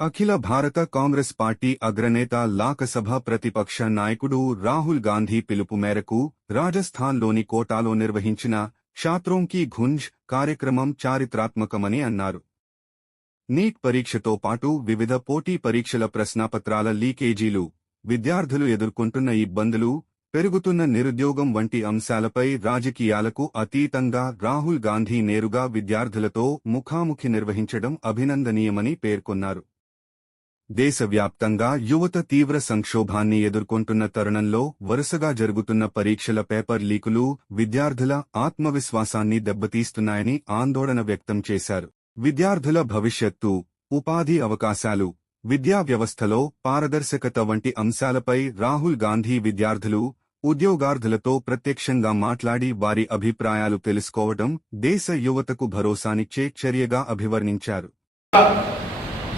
అఖిల భారత కాంగ్రెస్ పార్టీ అగ్రనేత లోక్సభ ప్రతిపక్ష నాయకుడు రాహుల్ గాంధీ పిలుపు మేరకు రాజస్థాన్లోని కోటాలో నిర్వహించిన ఛాత్రోం కీ గూంజ్ కార్యక్రమం చారిత్రాత్మకమని అన్నారు. నీట్ పరీక్షతో పాటు వివిధ పోటీ పరీక్షల ప్రశ్నాపత్రాల లీకేజీలు, విద్యార్థులు ఎదుర్కొంటున్న ఇబ్బందులు, పెరుగుతున్న నిరుద్యోగం వంటి అంశాలపై రాజకీయాలకు అతీతంగా రాహుల్ గాంధీ నేరుగా విద్యార్థులతో ముఖాముఖి నిర్వహించడం అభినందనీయమని పేర్కొన్నారు. దేశవ్యాప్తంగా యువత తీవ్ర సంక్షోభాన్ని ఎదుర్కొంటున్న తరుణంలో వరుసగా జరుగుతున్న పరీక్షల పేపర్ లీకులు విద్యార్థుల ఆత్మవిశ్వాసాన్ని దెబ్బతీస్తున్నాయని ఆందోళన వ్యక్తం చేశారు. విద్యార్థుల భవిష్యత్తు, ఉపాధి అవకాశాలు, విద్యా వ్యవస్థలో పారదర్శకత వంటి అంశాలపై రాహుల్ గాంధీ విద్యార్థులు, ఉద్యోగార్థులతో ప్రత్యక్షంగా మాట్లాడి వారి అభిప్రాయాలు తెలుసుకోవడం దేశ యువతకు భరోసానిచ్చే చర్యగా అభివర్ణించారు.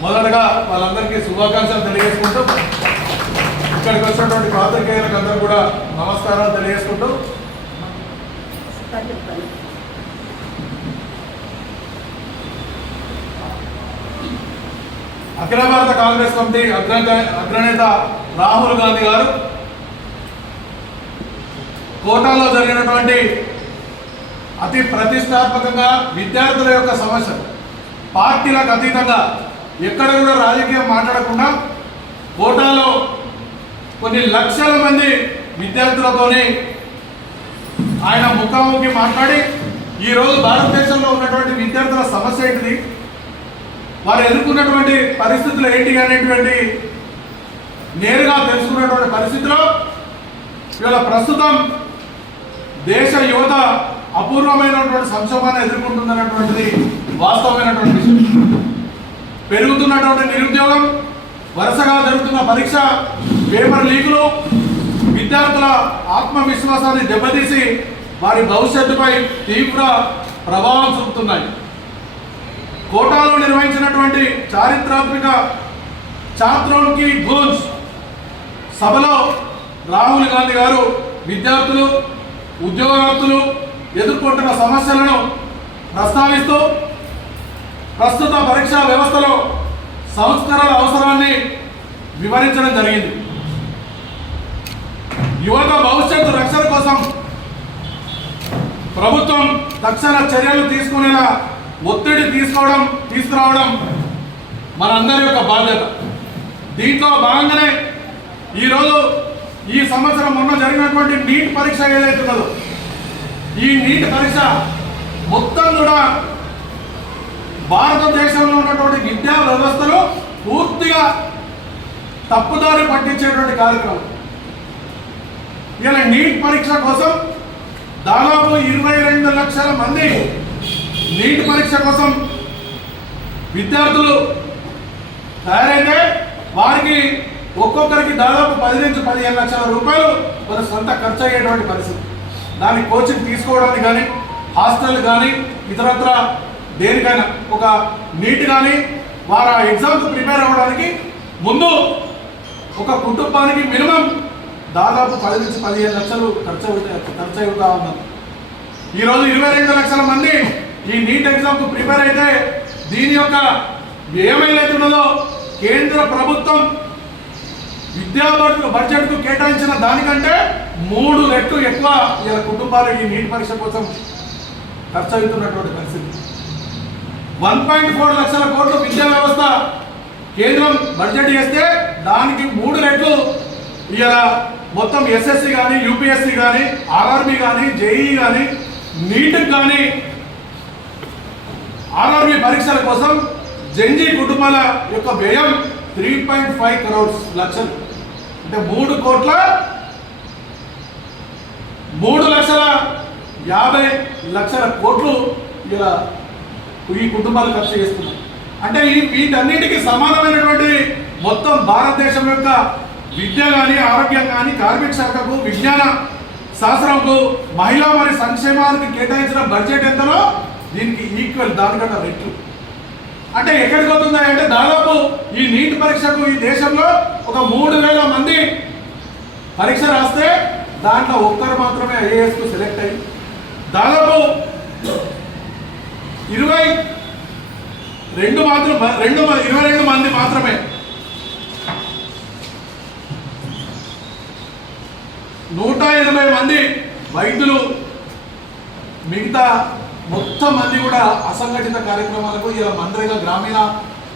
మొదటగా వాళ్ళందరికీ శుభాకాంక్షలు తెలియజేసుకుంటూ, ఇక్కడికి వచ్చినటువంటి పాత్రికేయులకు అందరూ కూడా నమస్కారాలు తెలియజేసుకుంటూ, అఖిల భారత కాంగ్రెస్ కమిటీ అగ్రనేత రాహుల్ గాంధీ గారు కోటాలో జరిగినటువంటి అతి ప్రతిష్టాత్మకంగా విద్యార్థుల యొక్క సమస్యలు పార్టీలకు అతీతంగా ఎక్కడ కూడా రాజకీయం మాట్లాడకుండా కోటాలో కొన్ని లక్షల మంది విద్యార్థులతోనే ఆయన ముఖాముఖి మాట్లాడి ఈరోజు భారతదేశంలో ఉన్నటువంటి విద్యార్థుల సమస్య ఏంటిది, వారు ఎదుర్కొన్నటువంటి పరిస్థితులు ఏంటి అనేటువంటి నేరుగా తెలుసుకున్నటువంటి పరిస్థితిలో ఇవాళ ప్రస్తుతం దేశ యువత అపూర్వమైనటువంటి సంక్షోభాన్ని ఎదుర్కొంటుందన్నటువంటిది వాస్తవమైనటువంటి విషయం. పెరుగుతున్నటువంటి నిరుద్యోగం, వరుసగా జరుగుతున్న పరీక్ష పేపర్ లీకులు విద్యార్థుల ఆత్మవిశ్వాసాన్ని దెబ్బతీసి వారి భవిష్యత్తుపై తీవ్ర ప్రభావం చూపుతున్నాయి. కోటాలో నిర్వహించినటువంటి చారిత్రాత్మక ఛాత్రోం కీ గూంజ్ సభలో రాహుల్ గాంధీ గారు విద్యార్థులు, ఉద్యోగార్థులు ఎదుర్కొంటున్న సమస్యలను ప్రస్తావిస్తూ ప్రస్తుత పరీక్షా వ్యవస్థలో సంస్కరణల అవసరాన్ని వివరించడం జరిగింది. యువత భవిష్యత్తు రక్షణ కోసం ప్రభుత్వం తక్షణ చర్యలు తీసుకునేలా ఒత్తిడి తీసుకురావడం మనందరి యొక్క బాధ్యత. దీంట్లో భాగంగానే ఈరోజు ఈ సంవత్సరం మొన్న జరిగినటువంటి నీట్ పరీక్ష ఏదైతే ఉన్నదో, ఈ నీట్ పరీక్ష మొత్తం కూడా భారతదేశంలో ఉన్నటువంటి విద్యా వ్యవస్థలో పూర్తిగా తప్పుదారి పట్టించేటువంటి కార్యక్రమం. ఇలా నీట్ పరీక్ష కోసం దాదాపు 22 లక్షల మంది నీట్ పరీక్ష కోసం విద్యార్థులు తయారైతే వారికి ఒక్కొక్కరికి దాదాపు 10 నుంచి 15 లక్షల రూపాయలు వారి సొంత ఖర్చు అయ్యేటువంటి పరిస్థితి. దానికి కోచింగ్ తీసుకోవడానికి కానీ, హాస్టల్ కానీ, ఇతరత్ర దేనికైనా ఒక నీట్ కానీ వారు ఎగ్జామ్కు ప్రిపేర్ అవ్వడానికి ముందు ఒక కుటుంబానికి మినిమం దాదాపు 10 నుంచి 15 లక్షలు ఖర్చు అవుతా ఉన్నారు. ఈరోజు 22 లక్షల మంది ఈ నీట్ ఎగ్జామ్కు ప్రిపేర్ అయితే దీని యొక్క ఏమైతే ఉన్నదో కేంద్ర ప్రభుత్వం విద్యా బడ్జెట్కు కేటాయించిన దానికంటే 3 రెట్లు ఎక్కువ ఇలా కుటుంబాలు ఈ నీట్ పరీక్ష కోసం ఖర్చు అవుతున్నటువంటి పరిస్థితి. 1.4 లక్షల కోట్ల విద్యా వ్యవస్థ కేంద్రం బడ్జెట్ చేస్తే దానికి 3 రెట్లు ఇలా మొత్తం ఎస్ఎస్సి కానీ, యూపీఎస్సి కానీ, ఆర్ఆర్బి కానీ, జేఈ కానీ, నీట్ కానీ ఆర్ఆర్బి పరీక్షల కోసం జంజీ కుటుంబాల యొక్క వ్యయం 3.5 crores లక్షలు, అంటే 3,50,00,000 కోట్లు ఇలా ఈ కుటుంబాలు ఖర్చు చేస్తున్నారు. అంటే వీటన్నిటికీ సమానమైనటువంటి మొత్తం భారతదేశం యొక్క విద్య కానీ, ఆరోగ్యం కానీ, కార్మిక శాఖకు, విజ్ఞాన శాస్త్రంకు, మహిళా మరియు సంక్షేమానికి కేటాయించిన బడ్జెట్ ఎంతనో దీనికి ఈక్వల్, దానికన్నా రెట్లు. అంటే ఎక్కడికి పోతుంది అంటే దాదాపు ఈ నీట్ పరీక్షకు ఈ దేశంలో ఒక 3,000 మంది పరీక్ష రాస్తే దాంట్లో ఒక్కరు మాత్రమే ఐఏఎస్కు సెలెక్ట్ అయ్యి దాదాపు 22 మంది మాత్రమే 180 మంది వైద్యులు, మిగతా మొత్తం మంది కూడా అసంఘటిత కార్యక్రమాలకు ఇలా మన్రేగా గ్రామీణ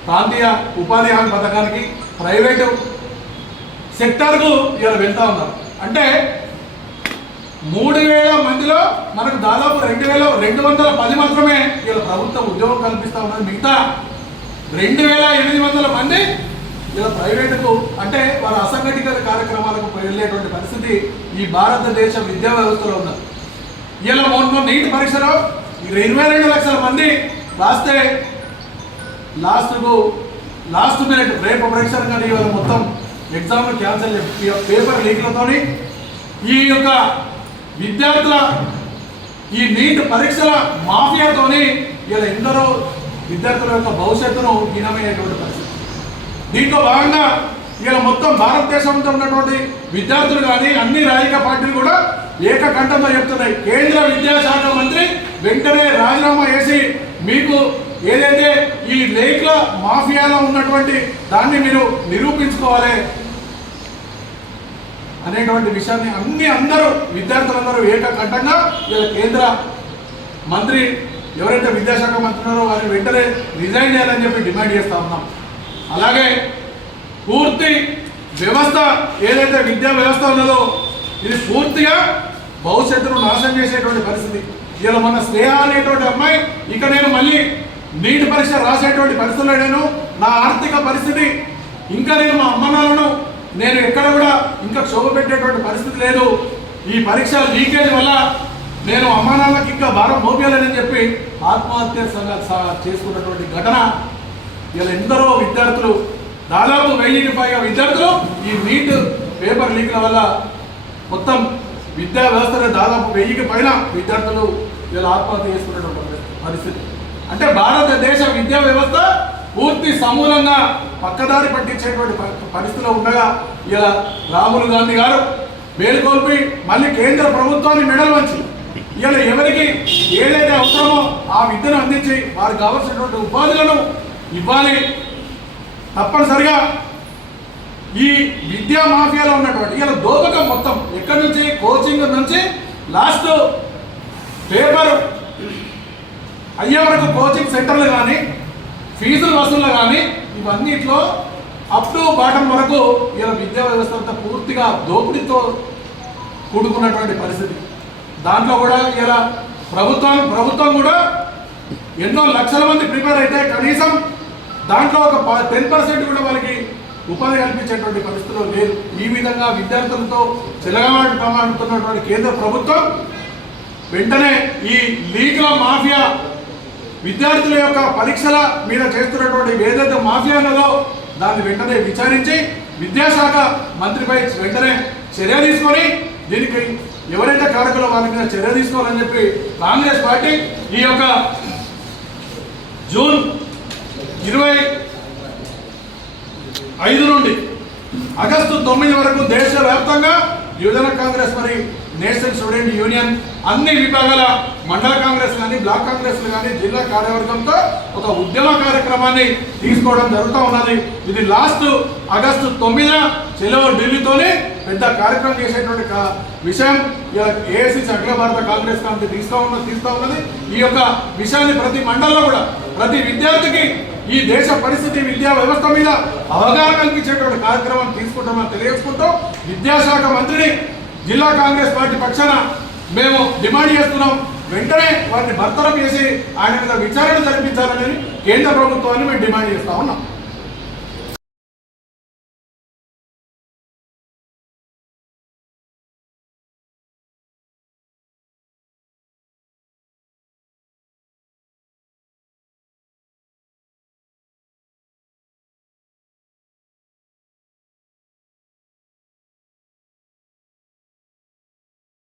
ప్రాంతీయ ఉపాధి హామీ పథకానికి ప్రైవేటు సెక్టార్కు ఇలా వెళ్తా ఉన్నారు. అంటే 3000 మందిలో మనకు దాదాపు 2210 మాత్రమే ఇలా ప్రభుత్వం ఉద్యోగం కల్పిస్తూ ఉన్నది. మిగతా 2800 మంది ఇలా ప్రైవేటుకు అంటే వాళ్ళ అసంఘటిత కార్యక్రమాలకు వెళ్ళేటువంటి పరిస్థితి ఈ భారతదేశ విద్యా వ్యవస్థలో ఉన్నది. ఇలా మొన్న నీట్ పరీక్షలో 22 లక్షల మంది రాస్తే లాస్ట్ మినిట్ రేపు పరీక్షలు కానీ ఇవాళ మొత్తం ఎగ్జామ్లు క్యాన్సిల్ పేపర్ లీక్లతోని ఈ యొక్క విద్యార్థుల ఈ నీట్ పరీక్షల మాఫియాతోని ఇలా ఎందరో విద్యార్థుల యొక్క భవిష్యత్తును హీనమయ్యేటువంటి పరిస్థితి. దీంట్లో భాగంగా ఇలా మొత్తం భారతదేశంలో ఉన్నటువంటి విద్యార్థులు కానీ అన్ని రాజకీయ పార్టీలు కూడా ఏకకంఠంతో చెప్తున్నాయి, కేంద్ర విద్యాశాఖ మంత్రి వెంటనే రాజీనామా చేసి మీకు ఏదైతే ఈ లేఖల మాఫియాలో ఉన్నటువంటి దాన్ని మీరు నిరూపించుకోవాలి అనేటువంటి విషయాన్ని అందరూ విద్యార్థులందరూ ఏకకంఠంగా ఇలా కేంద్ర మంత్రి ఎవరైతే విద్యాశాఖ మంత్రి ఉన్నారో వారిని వెంటనే రిజైన్ చేయాలని చెప్పి డిమాండ్ చేస్తూ ఉన్నాం. అలాగే పూర్తి వ్యవస్థ ఏదైతే విద్యా వ్యవస్థ ఉన్నదో ఇది పూర్తిగా భవిష్యత్తును నాశనం చేసేటువంటి పరిస్థితి. ఇలా మన స్నేహ అనేటువంటి అమ్మాయి ఇక నేను మళ్ళీ నీట్ పరీక్ష రాసేటువంటి పరిస్థితుల్లో నేను నా ఆర్థిక పరిస్థితి ఇంకా నేను మా అమ్మనాలను నేను ఎక్కడ కూడా ఇంకా క్షోభ పెట్టేటువంటి పరిస్థితి లేదు, ఈ పరీక్ష లీకేజ్ వల్ల నేను అమ్మానాన్నకి ఇంకా భారం మోపేయాలని చెప్పి ఆత్మహత్య చేసుకున్నటువంటి ఘటన ఇలా ఎందరో విద్యార్థులు దాదాపు 1000కి పైగా విద్యార్థులు ఈ నీట్ పేపర్ లీక్ల వల్ల మొత్తం విద్యా వ్యవస్థలో దాదాపు 1000కి పైన విద్యార్థులు ఇలా ఆత్మహత్య చేసుకున్నటువంటి పరిస్థితి. అంటే భారతదేశ విద్యా వ్యవస్థ పూర్తి సమూలంగా పక్కదారి పట్టించేటువంటి పరిస్థితిలో ఉండగా ఇలా రాహుల్ గాంధీ గారు మేలుకొల్పి మళ్ళీ కేంద్ర ప్రభుత్వాన్ని మెడలు వంచి ఇలా ఎవరికి ఏదైతే అవసరమో ఆ విద్యను అందించి వారికి కావాల్సినటువంటి ఉపాధులను ఇవ్వాలి. తప్పనిసరిగా ఈ విద్యా మాఫియాలో ఉన్నటువంటి ఇలా దోపకం మొత్తం ఎక్కడి నుంచి కోచింగ్ నుంచి లాస్ట్ పేపర్ అయ్యే వరకు కోచింగ్ సెంటర్లు కానీ ఫీజుల వసూళ్ళు కానీ ఇవన్నిట్లో అప్ టు బాటం వరకు ఇలా విద్యా వ్యవస్థ అంతా పూర్తిగా దోపిడీతో కూడుకున్నటువంటి పరిస్థితి. దాంట్లో కూడా ఇలా ప్రభుత్వం కూడా ఎన్నో లక్షల మంది ప్రిపేర్ అయితే కనీసం దాంట్లో ఒక 10% కూడా వాళ్ళకి ఉపాధి కల్పించేటువంటి పరిస్థితులు లేదు. ఈ విధంగా విద్యార్థులతో చెలగాడుతున్నటువంటి కేంద్ర ప్రభుత్వం వెంటనే ఈ లీగ్ల మాఫియా విద్యార్థుల యొక్క పరీక్షల మీద చేస్తున్నటువంటి ఏదైతే మాఫియా ఉన్నదో దాన్ని వెంటనే విచారించి విద్యాశాఖ మంత్రిపై వెంటనే చర్య తీసుకొని దీనికి ఎవరైతే కారకులో వారి మీద చర్య తీసుకోవాలని చెప్పి కాంగ్రెస్ పార్టీ ఈ యొక్క జూన్ 25 నుండి ఆగస్టు 9 వరకు దేశవ్యాప్తంగా యువజన కాంగ్రెస్ మరి నేషనల్ స్టూడెంట్ యూనియన్ అన్ని విభాగాల మండల కాంగ్రెస్ కానీ బ్లాక్ కాంగ్రెస్లు కానీ జిల్లా కార్యవర్గంతో ఒక ఉద్యమ కార్యక్రమాన్ని తీసుకోవడం జరుగుతూ ఉన్నది. ఇది లాస్ట్ ఆగస్టు 9 చెలో ఢిల్లీతోనే పెద్ద కార్యక్రమం చేసేటువంటి విషయం ఏఐసిసి అఖిల భారత కాంగ్రెస్ కమిటీ తీస్తూ ఉన్నది. ఈ యొక్క విషయాన్ని ప్రతి మండలంలో కూడా ప్రతి విద్యార్థికి ఈ దేశ పరిస్థితి విద్యా వ్యవస్థ మీద అవగాహన కల్పించేటువంటి కార్యక్రమం తీసుకుంటామని తెలియజేసుకుంటూ విద్యాశాఖ మంత్రిని జిల్లా కాంగ్రెస్ పార్టీ పక్షాన మేము డిమాండ్ చేస్తున్నాం, వెంటనే వారిని బర్తరఫ్ చేసి ఆయన మీద విచారణ జరిపించాలని కేంద్ర ప్రభుత్వాన్ని మేము డిమాండ్ చేస్తా ఉన్నాం.